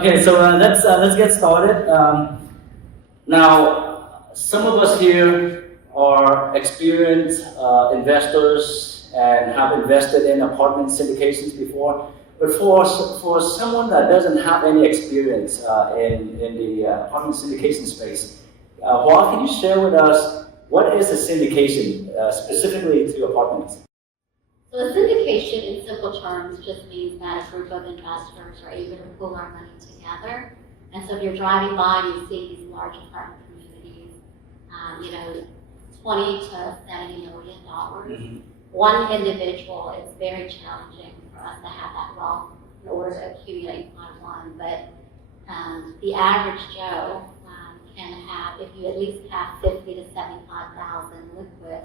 Okay, so let's get started. Now, some of us here are experienced investors and have invested in apartment syndications before. But for someone that doesn't have any experience in the apartment syndication space, Hua, can you share with us what is a syndication specifically to apartments? So a syndication, in simple terms, just means that a group of investors are able to pool our money together. And so if you're driving by, you see these large apartment communities, 20 to $70 million. Mm-hmm. One individual, it's very challenging for us to have that wealth in order to accumulate one. But the average Joe can have, if you at least have 50 to 75,000 liquid,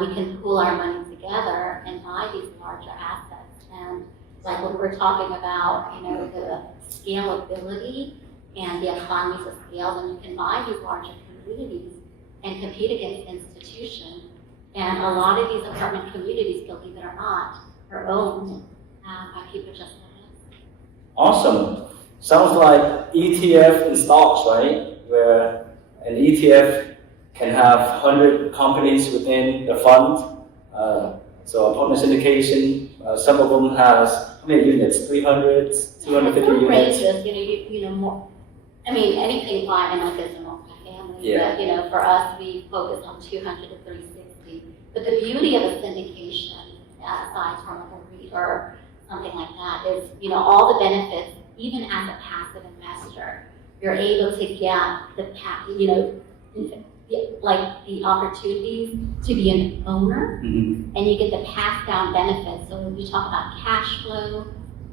we can pool our money together and buy these larger assets. And like when we're talking about, the scalability and the economies of scale, then you can buy these larger communities and compete against institutions. And a lot of these apartment communities, believe it or not, are owned by people just like us. Awesome. Sounds like ETF in stocks, right? Where an ETF can have 100 companies within the fund. So apartment syndication, some of them has how many units? 300, 250 units. Ranges, more. I mean, anything fine like this in multifamily. Yeah. But, for us, we focus on 200 to 360. But the beauty of a syndication, aside from a REIT or something like that, is all the benefits. Even as a passive investor, you're able to get the opportunities to be an owner, Mm-hmm. and you get the passed down benefits. So when we talk about cash flow,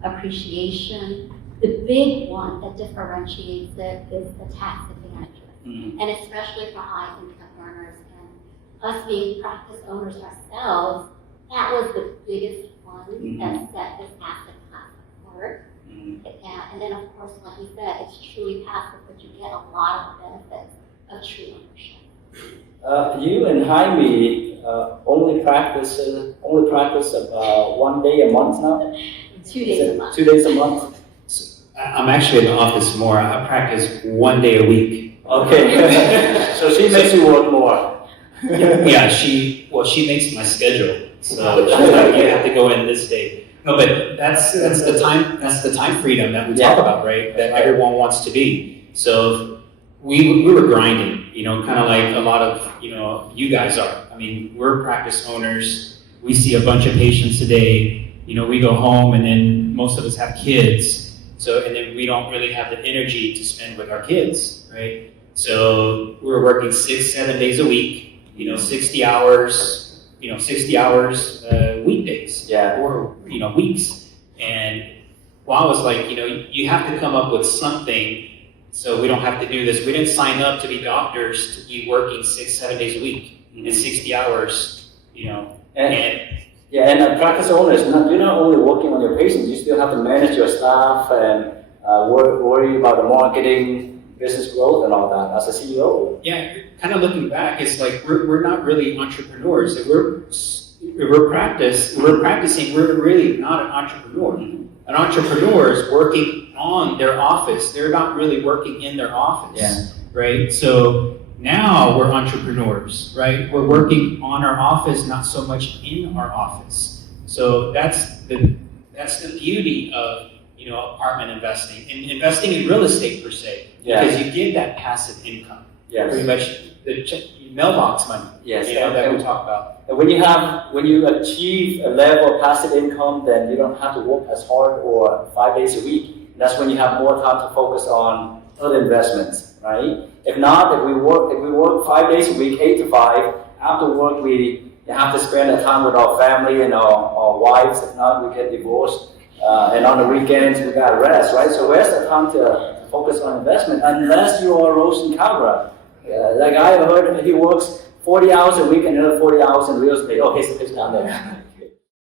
appreciation, the big one that differentiates it is the tax advantage. Mm-hmm. And especially for high income earners, and us being practice owners ourselves, that was the biggest one Mm-hmm. that set this asset class apart. Mm-hmm. And then of course, like you said, it's truly passive, but you get a lot of benefits of true ownership. You and Jaime only practice about 1 day a month now? 2 days a month. 2 days a month? I'm actually in the office more. I practice 1 day a week. Okay. So she makes you work more. Yeah, she makes my schedule. So she's like, you have to go in this day. No, but that's the time freedom that we talk about, right? That everyone wants to be. So we were grinding, kind of like a lot of you guys are. I mean, we're practice owners. We see a bunch of patients a day. We go home, and then most of us have kids. So, and then we don't really have the energy to spend with our kids, right? So we're working 6-7 days a week, 60 hours, 60 hours weekdays, Yeah. or weeks. And I was like, you have to come up with something so we don't have to do this. We didn't sign up to be doctors to be working 6-7 days a week and 60 hours, And practice owners, you're not only working on your patients, you still have to manage your staff and worry about the marketing, business growth, and all that as a CEO. Yeah, kind of looking back, it's like we're not really entrepreneurs. If we're practicing, we're really not an entrepreneur. An entrepreneur is working on their office. They're not really working in their office, right? So now we're entrepreneurs, right? We're working on our office, not so much in our office. So that's the beauty of apartment investing and investing in real estate per se, because you get that passive income. Yes. Pretty much the mailbox money. Yes. That we talk about. And when you achieve a level of passive income, then you don't have to work as hard or 5 days a week. That's when you have more time to focus on other investments, right? If not, if we work 5 days a week, 8 to 5, after work we have to spend the time with our family and our wives. If not, we get divorced. And on the weekends we got rest, right? So where's the time to focus on investment? Unless you are Roshan Kabra. Like I heard, he works 40 hours a week and another 40 hours in real estate. Okay, so pitch down there.